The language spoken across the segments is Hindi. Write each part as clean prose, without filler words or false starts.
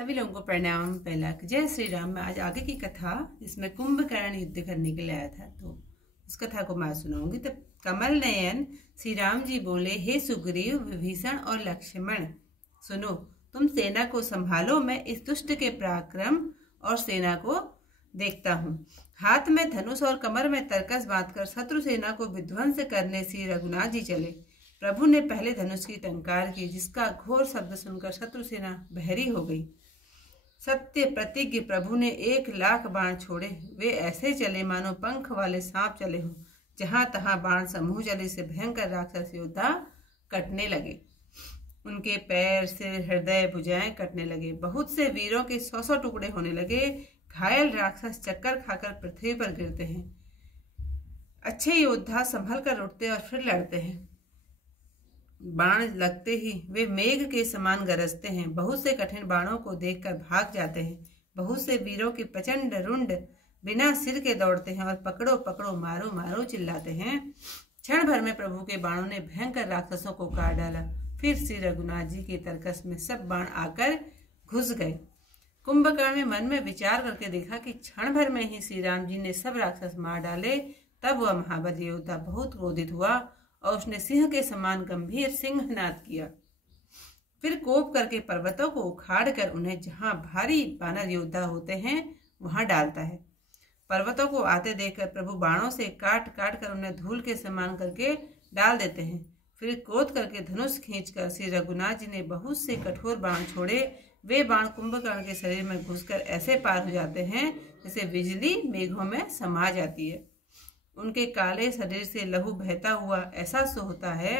सभी लोगों को प्रणाम। पहला जय श्री राम। में आज आगे की कथा जिसमें कुंभकर्ण युद्ध करने के लिए आया था, तो उस कथा को मैं सुनाऊंगी। तब कमल नयन श्री राम जी बोले, हे सुग्रीव, विभीषण और लक्ष्मण, सुनो, तुम सेना को संभालो, मैं इस दुष्ट के पराक्रम और सेना को देखता हूँ। हाथ में धनुष और कमर में तरकस बांधकर शत्रु सेना को विध्वंस करने श्री रघुनाथ जी चले। प्रभु ने पहले धनुष की टंकार की, जिसका घोर शब्द सुनकर शत्रु सेना बहरी हो गई। सत्य प्रतिज्ञ प्रभु ने 1,00,000 बाण छोड़े। वे ऐसे चले मानो पंख वाले सांप चले हों। जहां तहां बाण समूह चले से भयंकर राक्षस योद्धा कटने लगे। उनके पैर, सिर, हृदय, भुजाएं कटने लगे। बहुत से वीरों के 100 टुकड़े होने लगे। घायल राक्षस चक्कर खाकर पृथ्वी पर गिरते हैं। अच्छे योद्धा संभल कर उठते और फिर लड़ते हैं। बाण लगते ही वे मेघ के समान गरजते हैं। बहुत से कठिन बाणों को देखकर भाग जाते हैं। बहुत से वीरों के प्रचंड रुंड बिना सिर के दौड़ते हैं और पकड़ो पकड़ो, मारो मारो चिल्लाते हैं। क्षण भर में प्रभु के बाणों ने भयंकर राक्षसों को काट डाला। फिर श्री रघुनाथ जी के तरकस में सब बाण आकर घुस गए। कुंभकर्ण ने मन में विचार करके देखा कि क्षण भर में ही श्री राम जी ने सब राक्षस मार डाले। तब वह महाबली योद्धा बहुत क्रोधित हुआ और उसने सिंह के समान गंभीर सिंहनाद किया। फिर कोप करके पर्वतों को उखाड़ कर उन्हें जहां भारी वानर योद्धा होते हैं वहां डालता है। पर्वतों को आते देखकर प्रभु बाणों से काट काट कर उन्हें धूल के समान करके डाल देते हैं। फिर क्रोध करके धनुष खींचकर श्री रघुनाथ जी ने बहुत से कठोर बाण छोड़े। वे बाण कुंभकर्ण के शरीर में घुसकर ऐसे पार हो जाते हैं जैसे बिजली मेघों में समा जाती है। उनके काले शरीर से लहू बहता हुआ ऐसा सो होता है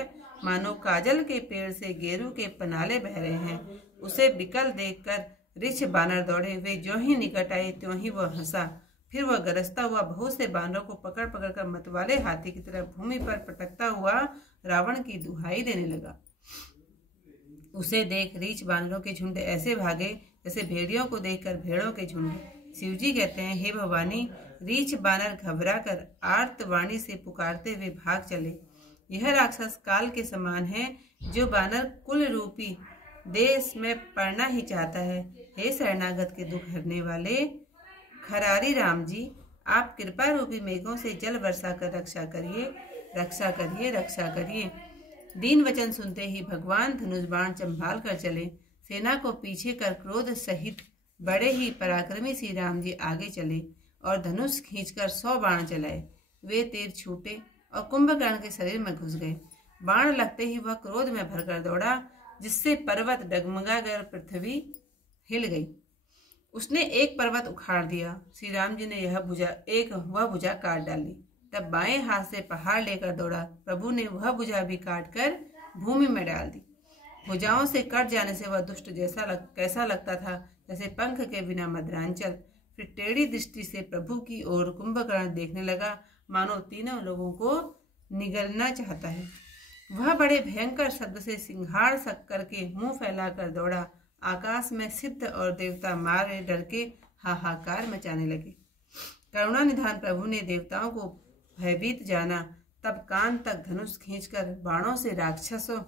मानो काजल के पेड़ से गेरू के पनाले बह रहे हैं। उसे विकल देखकर ऋछ बानर दौड़े। वे ज्यों ही निकट आए त्यों ही वह हंसा। फिर वह गरजता हुआ बहुत से बानरों को पकड़ पकड़ कर मतवाले हाथी की तरह भूमि पर पटकता हुआ रावण की दुहाई देने लगा। उसे देख रीछ बानरों के झुंड ऐसे भागे जैसे भेड़ियों को देखकर भेड़ों के झुंड। शिवजी कहते हैं, हे भवानी, रीछ बानर घबराकर आर्त वाणी से पुकारते हुए भाग चले। यह राक्षस काल के समान है, जो बानर कुल रूपी देश में पड़ना ही चाहता है। हे शरणागत के दुख हरने वाले खरारी राम जी, आप कृपा रूपी मेघों से जल वर्षा कर रक्षा करिए, रक्षा करिए, रक्षा करिए। दीन वचन सुनते ही भगवान धनुष बाण संभाल कर चले। सेना को पीछे कर क्रोध सहित बड़े ही पराक्रमी श्री राम जी आगे चले और धनुष खींचकर 100 बाण चलाए। वे तीर छूटे और कुंभकर्ण के शरीर में घुस गए। बाण लगते ही वह क्रोध में भरकर दौड़ा, जिससे पर्वत डगमगा कर पृथ्वी हिल गई। उसने एक पर्वत उखाड़ दिया। श्री राम जी ने वह भुजा काट डाली। तब बाएं हाथ से पहाड़ लेकर दौड़ा। प्रभु ने वह भुजा भी काट कर भूमि में डाल दी। भुजाओं से कट जाने से वह दुष्ट कैसा लगता था, जैसे पंख के बिना मद्रांचल। फिर टेढ़ी दृष्टि से प्रभु की ओर कुंभकर्ण देखने लगा, मानो तीनों लोगों को निगलना चाहता है। वह बड़े भयंकर शब्द से सिंघाड़ सक करके मुंह फैलाकर दौड़ा। आकाश में सिद्ध और देवता मारे डर के हाहाकार मचाने लगे। करुणा निधान प्रभु ने देवताओं को भयभीत जाना। तब कान तक धनुष खींचकर बाणों से राक्षसों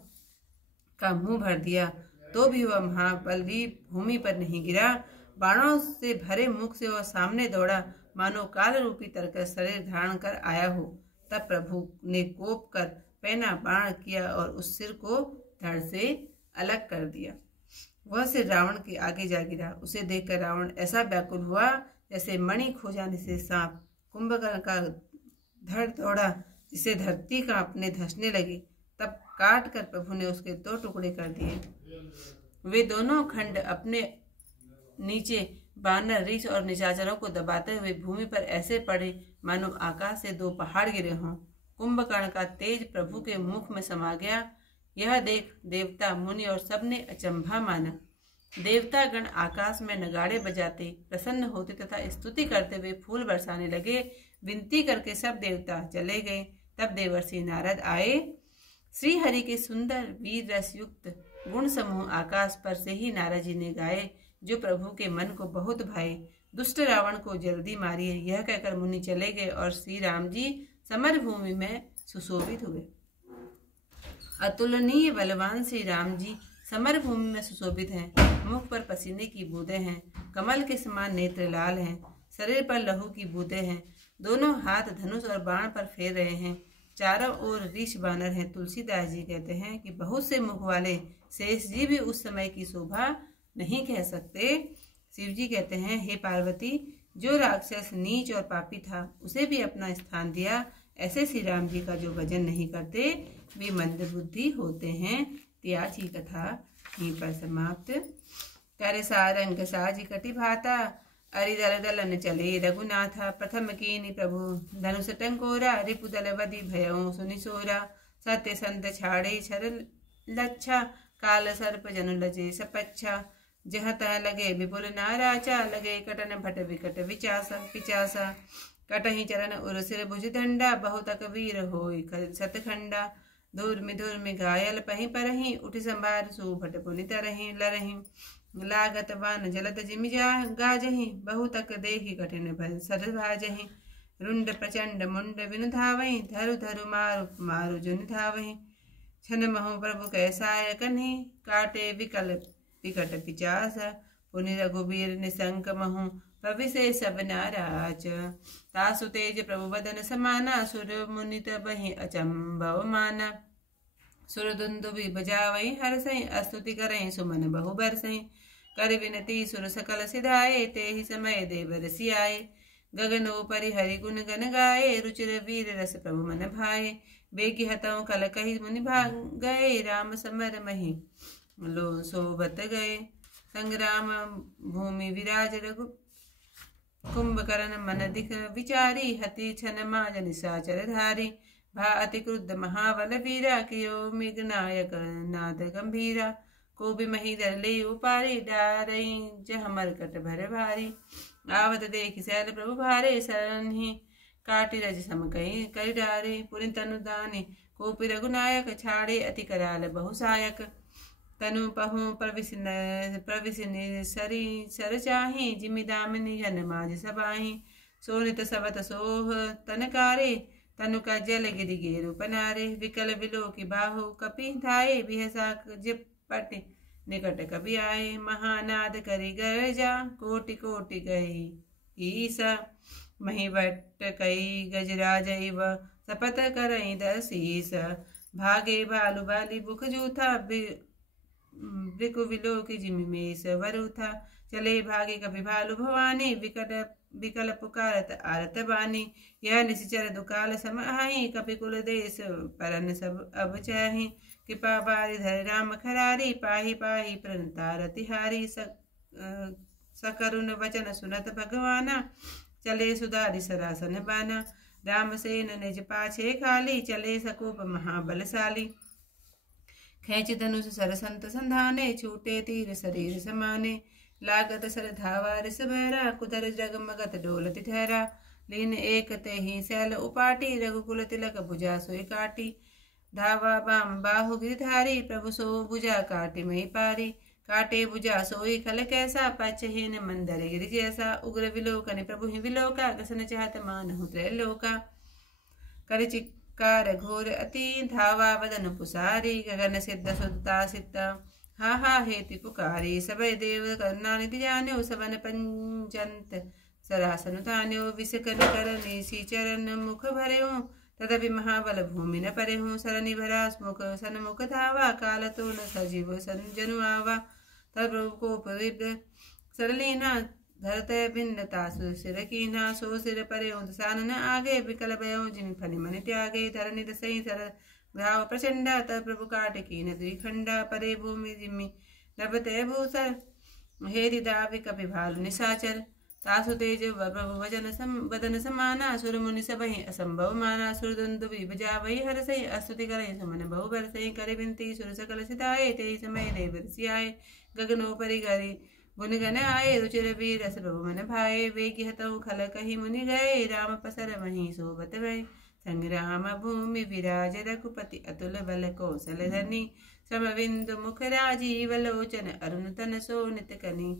का मुंह भर दिया, तो भी वह महाबलवीर भूमि पर नहीं गिरा। बाणों से भरे मुख से वह सामने दौड़ा, मानो काल रूपी तरकस शरीर धारण कर आया हो। तब प्रभु ने कोप कर पैना बाण किया और उस सिर को धड़ से अलग कर दिया। वह सिर रावण के आगे जा गिरा। उसे देखकर रावण ऐसा व्याकुल हुआ जैसे मणि खो जाने से सांप। कुंभकर्ण का धड़ दौड़ा, जिसे धरती कांपने धंसने लगी। तब काट कर प्रभु ने उसके 2 टुकड़े कर दिए। वे दोनों खंड अपने नीचे बानर, रीछ और निशाचरों को दबाते हुए भूमि पर ऐसे पड़े मानो आकाश से 2 पहाड़ गिरे हों। कुंभकर्ण का तेज प्रभु के मुख में समा गया। यह देख देवता, मुनि और सबने अचंभा माना। देवतागण आकाश में नगाड़े बजाते प्रसन्न होते तथा स्तुति करते हुए फूल बरसाने लगे। विनती करके सब देवता चले गए। तब देवर्षि नारद आए। श्री हरि के सुंदर वीर रस युक्त गुण समूह आकाश पर से ही नारद जी ने गाए, जो प्रभु के मन को बहुत भाए। दुष्ट रावण को जल्दी मारिए, यह कहकर मुनि चले गए और श्री राम जी समर भूमि में सुशोभित हुए। अतुलनीय बलवान श्री राम जी समर भूमि में सुशोभित हैं, मुख पर पसीने की बूंदें हैं, कमल के समान नेत्र लाल हैं, शरीर पर लहू की बूंदें हैं, दोनों हाथ धनुष और बाण पर फेर रहे हैं, चारों ओर ऋष बानर हैं। तुलसीदास जी कहते हैं कि बहुत से मुख वाले शेष जी भी उस समय की शोभा नहीं कह सकते। शिव जी कहते हैं, हे पार्वती, जो राक्षस नीच और पापी था उसे भी अपना स्थान दिया। ऐसे श्री राम जी का जो भजन नहीं करते वे मंद बुद्धि होते हैं। त्याग की कथा यहीं पर समाप्त। कर सारंग साज कटि भाता, अरि दल दलन चले रघुनाथा। प्रथम कीनि प्रभु धनुष टंकोरा, रिपु दल बदि भयउ सुनि सोरा। सत्य संत छाड़े छर लच्छा, काल सर्प जनु लजे सपच्छा। जहाँ तह लगे विपुल नाराचा, लगे कटन भट विकट पिचासा। कटहि चरण उर सिर भुज दंडा, बहुतक वीर होय सतखंडा। धूर्मि घायल पहि परहि, उठि संभार सुभट पुनि तरहि लरहि। लागत बान जलद जिमि गाजहि, बहुतक देखि कठिन भय सर भाजहि। रुंड प्रचंड मुंड विनु धावहि, धरु धरु मारु मारु जुनि धावहि। छन महु प्रभु कैसाय कन्हि, काटे विकट पिचास। पुनि रघुबीर निशंक महु, प्रविशे सब नाराज। तासु तेज प्रभु बदन समाना, सुर मुनि तबहि अचंभव माना। सुर दुंदुभि बजावहि हर्षहि, स्तुति करहि सुमन बहु बरसहि। कर विनती सुर सकल सिधाए, तेहि समय देव रसि आए। गगनोपरि हरि गुण गन गाए, रुचिर वीर रस प्रभु मन भाए। बेगी हतउ कल कहि मुनि गए, राम समर महि लो सोबत गए। संग्राम भूमि विराज रघु, कुंभकर्ण मन दिख विचारी। हति छन माज निशाचर धारी, भा अति क्रुद्ध महाबल वीरा। कियो मृगनायक नाद गंभीरा, को भी महीधर ले उपारी। डारई जह मरकट भर भारी, आवत देख सैल प्रभु भारे। शरणहि काटि रज सम कई कर डारे। पुनि तनु दानि कोपि रघुनायक, छाड़े अति कराल बहु सायक। तनु पहु प्रविसिन सरी सर चाहि, जिमि दामिनी जन माज सबाहि। सोनित सबत सोह तनकारे, तनु का जल गिरि गेरु पनारे। विकल बिलो की बाहु कपि धाये, बिहसा जिपट निकट कभी आए। महानाद करि गरजा, कोटि कोटि गई ईसा। महिवट कई गजराज इव, सपत करई दसीस। भागे भालु बाली बुख जूथा, ब्रिकु विलो की जिमि मेष वरुथा। चले भागे कभी भालु भवानी, विकल पुकारत आरत बानी। यह निश्चर दुकाल समाहि, कपि कुल देश परन सब अब चाहि। कृपा बारि धर राम खरारी, पाहि पाहि प्रणतार तिहारी। सकरुण वचन सुनत भगवाना, चले सुधारि सरासन बाना। राम सेन निज पाछे खाली, चले सकोप महाबलशाली। खेच धनुष सरसंत संधाने, छूटे तीर शरीर समाने। लागत सर धावा रिस भैरा, कुधर जगमगत डोलति ठहरा। लीन एक तेहि शैल उपाटी, रघुकुल तिलक भुजा सोई काटी। धावा बाम बाहु गिरधारी, प्रभु सो भुजा काटि मही पारी। काटे भुजा सोई खल कैसा, पछहीन मंदर गिरि जैसा। उग्र विलोकन प्रभु ही विलोका, गसन चाहत मानहु त्रैलोका। कर चिक्कार घोर अति, धावा बदन पुसारी। गगन सिद्ध सुदता सिद्ध, हा हा हेति पुकारी। सबय देव करुणा निधि जान्यो, सबन पंचंत सरासन तान्यो। विषकन करनि सी चरण मुख भरेऊ, तदपि महाबल भूमि न परेहूँ। सरनि भरास मुख सन्मुख धावा, काल तो न सजीव संजनु आवा। तब प्रभु कोप विप्र सरलीना, धरते भिन्नतासु सिर कीन्हा। सो सिर परेऊ दसान न आगे, विकल भयऊ जिमि फनि मनि त्यागे। धरनि दसई सर घाव प्रचंडा, तब प्रभु काट कीन द्विखंडा। परे भूमि जिमि नभते भूसर, हेरि दावि कपि भालु निशाचर। तासु तेज प्रभु वदन समाना, सुर मुनि सबहि असंभव माना। सुर दुंदुभि बजावहि हर्षहि, स्तुति करहि सुमन बहु बरसहि। कर विनती सुर सकल सिधाए, तेहि समय देव ऋषि आए। गगनोपरि गरि गुण गन आए, रुचिर वीर रस प्रभु मन भाए। वेगी हतउ खल कहि मुनि गए, राम पसर मही सोबत भय। संग्राम भूमि विराज रघुपति, अतुल बल कौशल धनी। श्रम बिंदु मुख राजीव लोचन, अरुण तन सोनित कनि।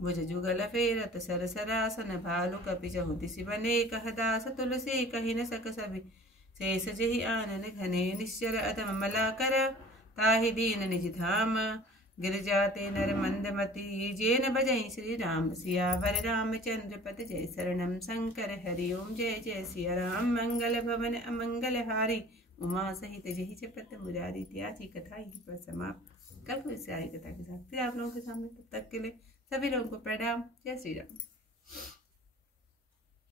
भुज जुगल फेरत सर सरासन, भालु कपि चहु दिसि बने। कह दास तुलसी कहि न सक सबि, शेष जेहि आनन घने। निश्चर अधम मला कर, ताहि दीन निज धाम। गिरजाते नर मंदमती जेन बजई श्री राम सियावर रामचंद्र पद जय शरणम शंकर हरि ओम जय जय सिया राम मंगल भवन अमंगल हारी उमा सहित जही चपत मुरारी। इतिहास की कथा यहीं पर समाप्त। कल फिर से आई कथा के साथ फिर आप लोगों के सामने, तब तक के लिए सभी लोगों को प्रणाम। जय श्री राम।